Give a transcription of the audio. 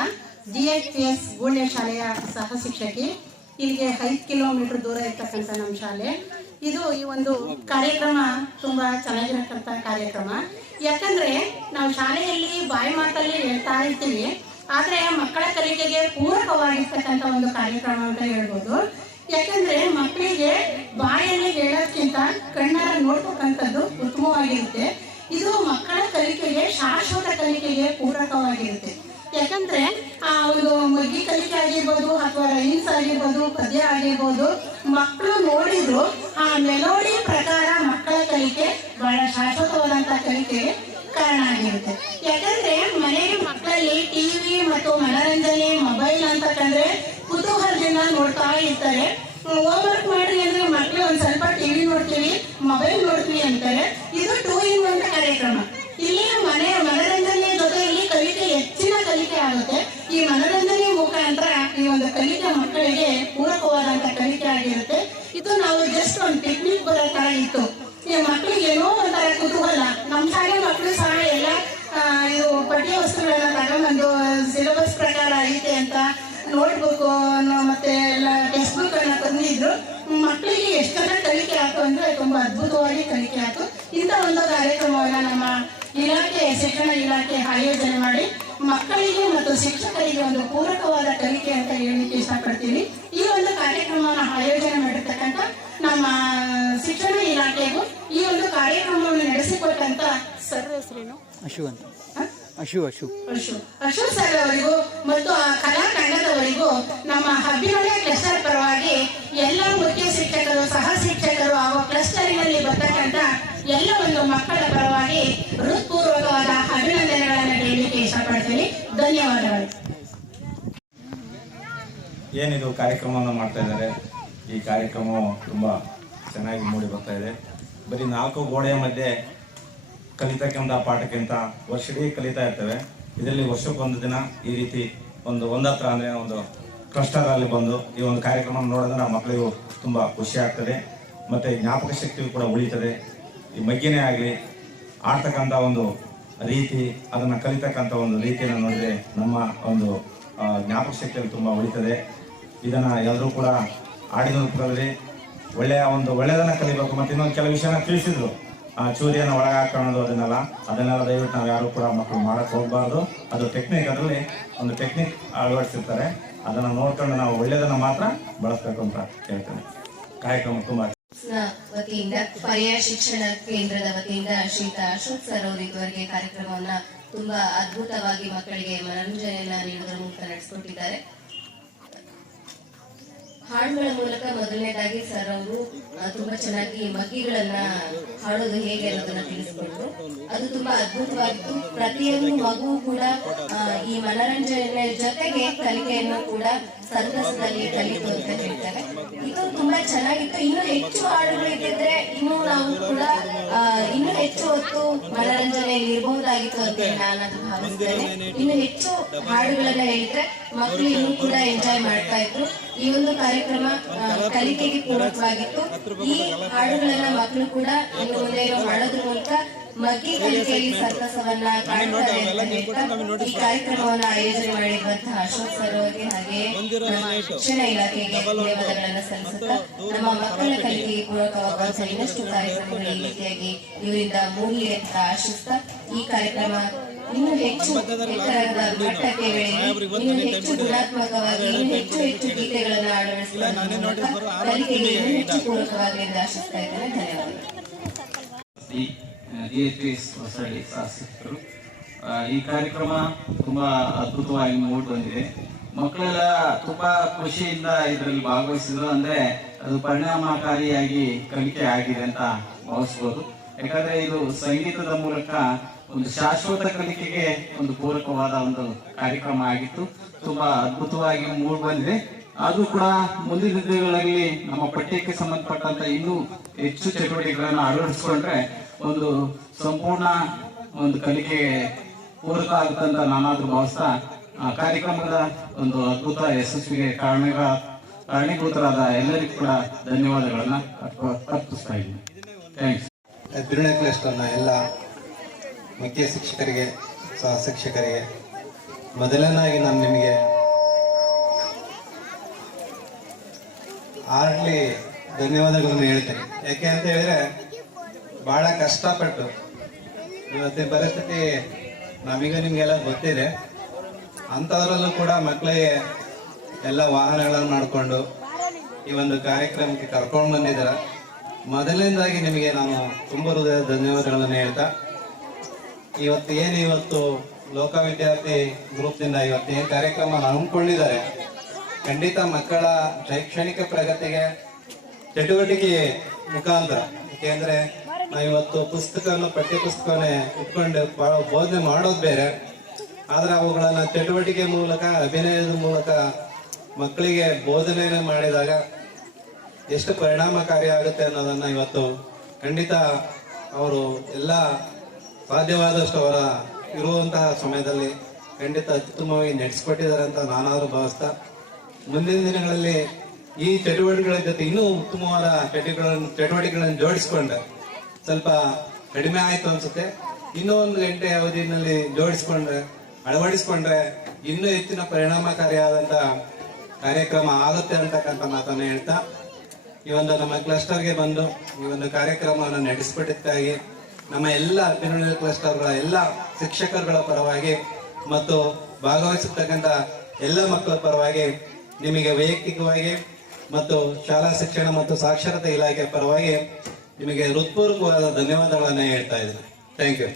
ಅಂತ ಶಾಲೆಯ ಸಹ ಶಿಕ್ಷಕಿ. ಇಲ್ಲಿಗೆ ಐದು ಕಿಲೋಮೀಟರ್ ದೂರ ಇರ್ತಕ್ಕಂಥ ನಮ್ಮ ಶಾಲೆ. ಇದು ಈ ಒಂದು ಕಾರ್ಯಕ್ರಮ ತುಂಬಾ ಚೆನ್ನಾಗಿರತಕ್ಕಂಥ ಕಾರ್ಯಕ್ರಮ. ಯಾಕಂದ್ರೆ ನಾವು ಶಾಲೆಯಲ್ಲಿ ಬಾಯಿ ಮಾತಲ್ಲಿ ಹೇಳ್ತಾ ಇರ್ತೀವಿ, ಆದ್ರೆ ಮಕ್ಕಳ ಕಲಿಕೆಗೆ ಪೂರಕವಾಗಿರ್ತಕ್ಕಂಥ ಒಂದು ಕಾರ್ಯಕ್ರಮ ಅಂತ ಹೇಳ್ಬೋದು. ಯಾಕಂದ್ರೆ ಮಕ್ಕಳಿಗೆ ಬಾಯಲ್ಲಿ ಹೇಳೋದಕ್ಕಿಂತ ಕಣ್ಣಾರ ನೋಡ್ತಕ್ಕಂಥದ್ದು ಉತ್ತಮವಾಗಿರುತ್ತೆ. ಇದು ಮಕ್ಕಳ ಕಲಿಕೆಗೆ, ಶಾಶ್ವತ ಕಲಿಕೆಗೆ ಪೂರಕವಾಗಿರುತ್ತೆ. ಯಾಕಂದ್ರೆ ಆ ಒಂದು ಮಗ್ಗಿ ಕಲಿಕೆ ಆಗಿರ್ಬೋದು ಅಥವಾ ರೈನ್ಸ್ ಆಗಿರ್ಬೋದು, ಪದ್ಯ ಆಗಿರ್ಬೋದು ಮಕ್ಕಳು ನೋಡಿದ್ರು ಆ ಮೆಲೋಡಿ ಪ್ರಕಾರ ಮಕ್ಕಳ ಕಲಿಕೆ ಬಹಳ ಶಾಶ್ವತವಾದಂತ ಕಲಿಕೆಗೆ ಕಾರಣ ಆಗಿರುತ್ತೆ. ಯಾಕಂದ್ರೆ ಮನೆಯ ಮಕ್ಕಳಲ್ಲಿ ಟಿವಿ ಮತ್ತು ಮನರಂಜನೆ, ಮೊಬೈಲ್ ಅಂತ ಕಂಡ್ರೆ ಕುತೂಹಲದಿಂದ ನೋಡ್ತಾ ಇರ್ತಾರೆ. ಹೋಮ್ ವರ್ಕ್ ಮಾಡ್ರಿ ಅಂದ್ರೆ ಮಕ್ಳು ಒಂದ್ ಸ್ವಲ್ಪ ಟಿವಿ ನೋಡ್ತೀವಿ, ಮೊಬೈಲ್ ನೋಡ್ತೀವಿ ಅಂತಾರೆ. ಇದು ಟೂ ಇನ್ ಒನ್ ಕಾರ್ಯಕ್ರಮ. ಇಲ್ಲಿ ಮನೆಯ ಮನರಂಜನೆ ಜೊತೆ ಇಲ್ಲಿ ಕಲಿಕೆ ಹೆಚ್ಚಿನ ಕಲಿಕೆ ಆಗುತ್ತೆ ಈ ಮನರಂಜನೆ ಮುಖಾಂತರ ಈ ಒಂದು ಕಲಿಕೆ ಮಕ್ಕಳಿಗೆ ಪೂರಕವಾದಂತ ಕಲಿಕೆ ಆಗಿರುತ್ತೆ ಇದು ನಾವು ಜಸ್ಟ್ ಒಂದು ಟೆಕ್ನಿಕ್ ಬರೋ ತರ ಇತ್ತು. ಮಕ್ಕಳಿಗೆ ಏನೋ ಒಂಥರ ಕುತೂಹಲ. ನಮ್ಮ ಶಾಲೆ ಮಕ್ಕಳು ಸಹ ಎಲ್ಲ ಇದು ಪಠ್ಯ ವಸ್ತುಗಳನ್ನ ತಗೊಂಡ್ಬಂದು ಸಿಲೆಬಸ್ ಪ್ರಕಾರ ಐತೆ ಅಂತ ನೋಟ್ಬುಕ್ ಮತ್ತೆ ಎಲ್ಲ ಟೆಕ್ಸ್ಟ್ ಬುಕ್ ಅನ್ನ ತಂದಿದ್ರು. ಮಕ್ಕಳಿಗೆ ಎಷ್ಟರ ಕಲಿಕೆ ಆಯ್ತು ಅಂದ್ರೆ ತುಂಬಾ ಅದ್ಭುತವಾಗಿ ಕಲಿಕೆ ಆಯ್ತು. ಇಂಥ ಒಂದು ಕಾರ್ಯಕ್ರಮವನ್ನ ನಮ್ಮ ಇಲಾಖೆ ಶಿಕ್ಷಣ ಇಲಾಖೆ ಆಯೋಜನೆ ಮಾಡಿ ಮಕ್ಕಳಿಗೆ ಮತ್ತು ಶಿಕ್ಷಕರಿಗೆ ಒಂದು ಪೂರಕವಾದ ಕಲಿಕೆ ಅಂತ ಹೇಳಲಿಕ್ಕೆ ಇಷ್ಟಪಡ್ತೀನಿ. ಈ ಒಂದು ಕಾರ್ಯಕ್ರಮವನ್ನು ಆಯೋಜನೆ ಮಾಡಿರ್ತಕ್ಕಂಥ ನಮ್ಮ ಶಿಕ್ಷಣ ಇಲಾಖೆಗೂ ಈ ಒಂದು ಕಾರ್ಯಕ್ರಮವನ್ನು ನಡೆಸಿಕೊಟ್ಟಂತ ಸರ್ ಹೆಸರೇನು? ಅಶು ಅಂತ. ಅಶು ಅಶು. ಅಶು. ಅಶು ಸರ್ ಅವರಿಗೂ ಮತ್ತು ಆ ಕಲಾ ತಂಡದವರಿಗೂ ನಮ್ಮ ಹಬ್ಬಿನೊಳೆ ಕ್ಲಸ್ಟರ್ ಪರವಾಗಿ ಎಲ್ಲ ಮುಖ್ಯ ಶಿಕ್ಷಕರು ಸಹ ಶಿಕ್ಷಕರು ಹಾಗೂ ಕ್ಲಸ್ಟರಿನಲ್ಲಿ ಬರ್ತಕ್ಕಂಥ ಎಲ್ಲ ಒಂದು ಮಕ್ಕಳ ಪರವಾಗಿ ಹೃತ್ಪೂರ್ವಕವಾದ ನೀಡಲಿಕ್ಕೆ ಧನ್ಯವಾದಗಳು. ಏನಿದು ಕಾರ್ಯಕ್ರಮವನ್ನು ಮಾಡ್ತಾ ಇದ್ದಾರೆ? ಈ ಕಾರ್ಯಕ್ರಮ ತುಂಬ ಚೆನ್ನಾಗಿ ಮೂಡಿ ಬರ್ತಾ ಇದೆ. ಬರೀ ನಾಲ್ಕು ಗೋಡೆಯ ಮಧ್ಯೆ ಕಲಿತಕ್ಕಂಥ ಪಾಠಕ್ಕಿಂತ ವರ್ಷಡೀ ಕಲಿತಾ ಇರ್ತೇವೆ. ಇದರಲ್ಲಿ ವರ್ಷಕ್ಕೊಂದು ದಿನ ಈ ರೀತಿ ಒಂದು ಒಂದತ್ರ ಅಂದರೆ ಒಂದು ಕ್ಲಸ್ಟರಲ್ಲಿ ಬಂದು ಈ ಒಂದು ಕಾರ್ಯಕ್ರಮ ನೋಡಿದ್ರೆ ಮಕ್ಕಳಿಗೂ ತುಂಬ ಖುಷಿ ಆಗ್ತದೆ. ಮತ್ತು ಜ್ಞಾಪಕ ಶಕ್ತಿಯು ಕೂಡ ಉಳಿತದೆ. ಈ ಮಗ್ಗಿನೇ ಆಗಲಿ ಆಡ್ತಕ್ಕಂಥ ಒಂದು ರೀತಿ, ಅದನ್ನು ಕಲಿತಕ್ಕಂಥ ಒಂದು ರೀತಿಯನ್ನು ನೋಡಿದರೆ ನಮ್ಮ ಒಂದು ಜ್ಞಾಪಕ ಶಕ್ತಿಯಲ್ಲಿ ತುಂಬ ಉಳಿತದೆ. ಇದನ್ನು ಎಲ್ಲರೂ ಕೂಡ ಆಡಿನ ರೂಪದಲ್ಲಿ ಒಳ್ಳೆಯ ಒಂದು ಒಳ್ಳೆಯದನ್ನು ಕಲಿಬೇಕು. ಮತ್ತು ಇನ್ನೊಂದು ಕೆಲವು ವಿಷಯನ ತಿಳಿಸಿದ್ರು. ಚೂರಿಯನ್ನು ಒಳಗೆ ಹಾಕೊಳ್ಳೋದು ಅದನ್ನೆಲ್ಲ. ಅದನ್ನೆಲ್ಲ ದಯವಿಟ್ಟು ನಾವು ಯಾರು ಕೂಡ ಮಕ್ಕಳು ಮಾಡೋಕ್ಕೆ ಹೋಗಬಾರ್ದು. ಅದು ಟೆಕ್ನಿಕ್ ಅದರಲ್ಲಿ ಒಂದು ಟೆಕ್ನಿಕ್ ಅಳವಡಿಸಿರ್ತಾರೆ. ಅದನ್ನು ನೋಡ್ಕೊಂಡು ನಾವು ಒಳ್ಳೆಯದನ್ನು ಮಾತ್ರ ಬಳಸಬೇಕು ಅಂತ ಹೇಳ್ತೇನೆ. ಕಾರ್ಯಕ್ರಮ ತುಂಬ ವತಿಯಿಂದ ಪರ್ಯಾಯ ಶಿಕ್ಷಣ ಕೇಂದ್ರದ ವತಿಯಿಂದ ಶ್ರೀತ ಅಶೋಕ್ ಸರ್ ಅವರು ಇದುವರೆಗೆ ಕಾರ್ಯಕ್ರಮವನ್ನ ತುಂಬಾ ಅದ್ಭುತವಾಗಿ ಮಕ್ಕಳಿಗೆ ಮನರಂಜನೆಯನ್ನ ನೀಡುವುದರ ಮೂಲಕ ನಡೆಸಿಕೊಟ್ಟಿದ್ದಾರೆ. ಹಾಡುಗಳ ಮೂಲಕ ಮೊದಲನೇದಾಗಿ ಸರ್ ಅವರು ತುಂಬಾ ಚೆನ್ನಾಗಿ ಮಗ್ಗಿಗಳನ್ನ ಹಾಡೋದು ಹೇಗೆ ಅನ್ನೋದನ್ನ ತಿಳಿಸ್ಕೊಟ್ರು. ಅದು ತುಂಬಾ ಅದ್ಭುತವಾಗಿತ್ತು. ಪ್ರತಿಯೊಂದು ಮಗು ಕೂಡ ಈ ಮನರಂಜನೆ ಜೊತೆಗೆ ಕಲಿಕೆಯನ್ನು ಕೂಡ ಸಂತಸದಲ್ಲಿ ಕಲಿತು ಅಂತ ಹೇಳ್ತಾರೆ. ಇದು ತುಂಬಾ ಚೆನ್ನಾಗಿತ್ತು. ಇನ್ನೂ ಹೆಚ್ಚು ಹಾಡುಗಳು ಇದ್ದಿದ್ರೆ ಇನ್ನೂ ನಾವು ಕೂಡ ಆ, ಹೊತ್ತು ಮನರಂಜನೆಯಲ್ಲಿ ಇರಬಹುದಾಗಿತ್ತು ಅಂತ ನಾನು ಭಾವಿಸ್ತೇನೆ. ಇನ್ನು ಹೆಚ್ಚು ಹಾಡುಗಳನ್ನ ಹೇಳಿದ್ರೆ ಮಕ್ಕಳು ಇನ್ನೂ ಕೂಡ ಎಂಜಾಯ್ ಮಾಡ್ತಾ ಇದ್ರು. ಈ ಒಂದು ಕಾರ್ಯಕ್ರಮ ಕಲಿಕೆಗೆ ಪೂರಕವಾಗಿತ್ತು. ಈ ಹಾಡುಗಳನ್ನ ಮಕ್ಕಳು ಕೂಡ ಇನ್ನು ಮುಂದೆ ಮಾಡೋದ್ರ ಮೂಲಕ ಮಗ್ಗಿ ಕಲಿಕೆಯಲ್ಲಿ ಸಂತಸವನ್ನ ಕಾಣ್ತಾರೆ ಈ ಕಾರ್ಯಕ್ರಮವನ್ನು ಆಯೋಜನೆ ಮಾಡಿರುವಂತಹ ಅಶೋಕ್ ಸರ್ ಅವರಿಗೆ ಹಾಗೆ ನಮ್ಮ ಶಿಕ್ಷಣ ಇಲಾಖೆಗೆ ಧನ್ಯವಾದಗಳನ್ನು ಸಲ್ಲಿಸುತ್ತಾ ನಮ್ಮ ಮಕ್ಕಳ ಕಲಿಕೆಗೆ ಪೂರಕವಾಗುವಂತಹ ಇನ್ನಷ್ಟು ಕಾರ್ಯಕ್ರಮಗಳು ಈ ರೀತಿಯಾಗಿ ಇವರಿಂದ ಮೂಡಲಿ ಅಂತ ಆಶಿಸ್ತಾ ಈ ಕಾರ್ಯಕ್ರಮ ಇನ್ನೂ ಹೆಚ್ಚು ಎತ್ತರದ ಮಟ್ಟಕ್ಕೆ ಇನ್ನೂ ಹೆಚ್ಚು ಗುಣಾತ್ಮಕವಾಗಿ ಇನ್ನೂ ಹೆಚ್ಚು ಹೆಚ್ಚು ಗೀತೆಗಳನ್ನು ಅಳವಡಿಸುವ ಮೂಲಕ ಕಲಿಕೆಗೆ ಇನ್ನೂ ಹೆಚ್ಚು ಪೂರಕವಾಗಲಿ ಎಂದು ಆಶಿಸ್ತಾ ಇದ್ದೇನೆ. ಧನ್ಯವಾದಗಳು. ಎಚ್ ಪಿ ಹೊಸಳ್ಳಿ ಶಾಸಕರು ಈ ಕಾರ್ಯಕ್ರಮ ತುಂಬಾ ಅದ್ಭುತವಾಗಿ ಮೂಡ್ ಬಂದಿದೆ. ಮಕ್ಕಳೆಲ್ಲ ತುಂಬಾ ಖುಷಿಯಿಂದ ಇದರಲ್ಲಿ ಭಾಗವಹಿಸಿದ್ರು. ಅಂದ್ರೆ ಅದು ಪರಿಣಾಮಕಾರಿಯಾಗಿ ಕಲಿಕೆ ಆಗಿದೆ ಅಂತ ಭಾವಿಸ್ಬೋದು. ಯಾಕಂದ್ರೆ ಇದು ಸಂಗೀತದ ಮೂಲಕ ಒಂದು ಶಾಶ್ವತ ಕಲಿಕೆಗೆ ಒಂದು ಪೂರಕವಾದ ಒಂದು ಕಾರ್ಯಕ್ರಮ ಆಗಿತ್ತು. ತುಂಬಾ ಅದ್ಭುತವಾಗಿ ಮೂಡಿ ಬಂದಿದೆ. ಅದು ಕೂಡ ಮುಂದಿನ ದಿನಗಳಲ್ಲಿ ನಮ್ಮ ಪಠ್ಯಕ್ಕೆ ಸಂಬಂಧಪಟ್ಟಂತ ಇನ್ನೂ ಹೆಚ್ಚು ಚಟುವಟಿಕೆಗಳನ್ನು ಅಳವಡಿಸಿಕೊಂಡ್ರೆ ಒಂದು ಸಂಪೂರ್ಣ ಒಂದು ಕಲಿಕೆ ಪೂರಕ ಆಗುತ್ತಂತ ನಾನಾದ್ರೂ ಭಾವಿಸ್ತಾ, ಆ ಕಾರ್ಯಕ್ರಮದ ಒಂದು ಅದ್ಭುತ ಯಶಸ್ವಿಗೆ ಕಾರಣ ಕಾರಣೀಭೂತರಾದ ಎಲ್ಲರಿಗೂ ಕೂಡ ಧನ್ಯವಾದಗಳನ್ನ ಅರ್ಪ- ಅರ್ಪಿಸ್ತಾ ಇದ್ದೀನಿ. ಥ್ಯಾಂಕ್ಸ್ ಕ್ಲಸ್ಟರ್ನ ಎಲ್ಲ ಮುಖ್ಯ ಶಿಕ್ಷಕರಿಗೆ, ಸಹ ಶಿಕ್ಷಕರಿಗೆ, ಮೊದಲನಾಗಿ ನಾನು ನಿಮಗೆ ಆರ್ಡ್ಲಿ ಧನ್ಯವಾದಗಳನ್ನು ಹೇಳ್ತೇನೆ. ಯಾಕೆ ಅಂತ ಹೇಳಿದ್ರೆ ಬಹಳ ಕಷ್ಟಪಟ್ಟು ಇವತ್ತಿನ ಪರಿಸ್ಥಿತಿ ನಮಗೆ ನಿಮಗೆಲ್ಲ ಗೊತ್ತಿದೆ. ಅಂಥದ್ರಲ್ಲೂ ಕೂಡ ಮಕ್ಕಳಿಗೆ ಎಲ್ಲ ವಾಹನಗಳನ್ನು ಮಾಡಿಕೊಂಡು ಈ ಒಂದು ಕಾರ್ಯಕ್ರಮಕ್ಕೆ ಕರ್ಕೊಂಡು ಬಂದಿದ್ದಾರೆ. ಮೊದಲನೇದಾಗಿ ನಿಮಗೆ ನಾನು ತುಂಬ ಹೃದಯದ ಧನ್ಯವಾದಗಳನ್ನು ಹೇಳ್ತಾ, ಇವತ್ತು ಏನು ಇವತ್ತು ಲೋಕ ವಿದ್ಯಾರ್ಥಿ ಗ್ರೂಪ್ನಿಂದ ಇವತ್ತು ಏನು ಕಾರ್ಯಕ್ರಮ ಹಮ್ಮಿಕೊಂಡಿದ್ದಾರೆ, ಖಂಡಿತ ಮಕ್ಕಳ ಶೈಕ್ಷಣಿಕ ಪ್ರಗತಿಗೆ ಚಟುವಟಿಕೆ ಮುಖಾಂತರ ಯಾಕೆಂದ್ರೆ ನಾವು ಇವತ್ತು ಪುಸ್ತಕವನ್ನು ಪಠ್ಯ ಪುಸ್ತಕನೇ ಇಟ್ಕೊಂಡು ಬಹಳ ಬೋಧನೆ ಮಾಡೋದು ಬೇರೆ. ಆದ್ರೆ ಅವುಗಳನ್ನ ಚಟುವಟಿಕೆ ಮೂಲಕ, ಅಭಿನಯದ ಮೂಲಕ ಮಕ್ಕಳಿಗೆ ಬೋಧನೆಯನ್ನು ಮಾಡಿದಾಗ ಎಷ್ಟು ಪರಿಣಾಮಕಾರಿ ಆಗುತ್ತೆ ಅನ್ನೋದನ್ನ ಇವತ್ತು ಖಂಡಿತ ಅವರು ಎಲ್ಲ ಸಾಧ್ಯವಾದಷ್ಟು ಅವರ ಇರುವಂತಹ ಸಮಯದಲ್ಲಿ ಖಂಡಿತ ಅತ್ಯುತ್ತಮವಾಗಿ ನಡೆಸಿಕೊಟ್ಟಿದ್ದಾರೆ ಅಂತ ನಾನಾದರೂ ಭಾವಿಸ್ತಾ, ಮುಂದಿನ ದಿನಗಳಲ್ಲಿ ಈ ಚಟುವಟಿಕೆಗಳ ಜೊತೆ ಇನ್ನೂ ಉತ್ತಮವಾದ ಚಟುವಟಿಕೆಗಳನ್ನು ಚಟುವಟಿಕೆಗಳನ್ನು ಜೋಡಿಸ್ಕೊಂಡ್ರೆ ಸ್ವಲ್ಪ ಕಡಿಮೆ ಆಯ್ತು ಅನ್ಸುತ್ತೆ. ಇನ್ನೂ ಒಂದು ಗಂಟೆ ಅವಧಿನಲ್ಲಿ ಜೋಡಿಸ್ಕೊಂಡ್ರೆ, ಅಳವಡಿಸ್ಕೊಂಡ್ರೆ ಇನ್ನೂ ಹೆಚ್ಚಿನ ಪರಿಣಾಮಕಾರಿಯಾದಂತ ಕಾರ್ಯಕ್ರಮ ಆಗುತ್ತೆ ಅಂತಕ್ಕಂಥ ಮಾತನ್ನ ಹೇಳ್ತಾ, ಈ ಒಂದು ನಮ್ಮ ಕ್ಲಸ್ಟರ್ಗೆ ಬಂದು ಈ ಒಂದು ಕಾರ್ಯಕ್ರಮವನ್ನು ನಡೆಸಿಬಿಟ್ಟಿದ್ದಾಗಿ ನಮ್ಮ ಎಲ್ಲ ಅಭಿನಂದನೆ ಕ್ಲಸ್ಟರ್ಗಳ ಎಲ್ಲ ಶಿಕ್ಷಕರುಗಳ ಪರವಾಗಿ ಮತ್ತು ಭಾಗವಹಿಸತಕ್ಕಂಥ ಎಲ್ಲ ಮಕ್ಕಳ ಪರವಾಗಿ ನಿಮಗೆ ವೈಯಕ್ತಿಕವಾಗಿ ಮತ್ತು ಶಾಲಾ ಶಿಕ್ಷಣ ಮತ್ತು ಸಾಕ್ಷರತೆ ಇಲಾಖೆ ಪರವಾಗಿ ನಿಮಗೆ ಹೃತ್ಪೂರ್ವಕವಾದ ಧನ್ಯವಾದಗಳನ್ನು ಹೇಳ್ತಾ ಇದ್ದೀನಿ. Thank you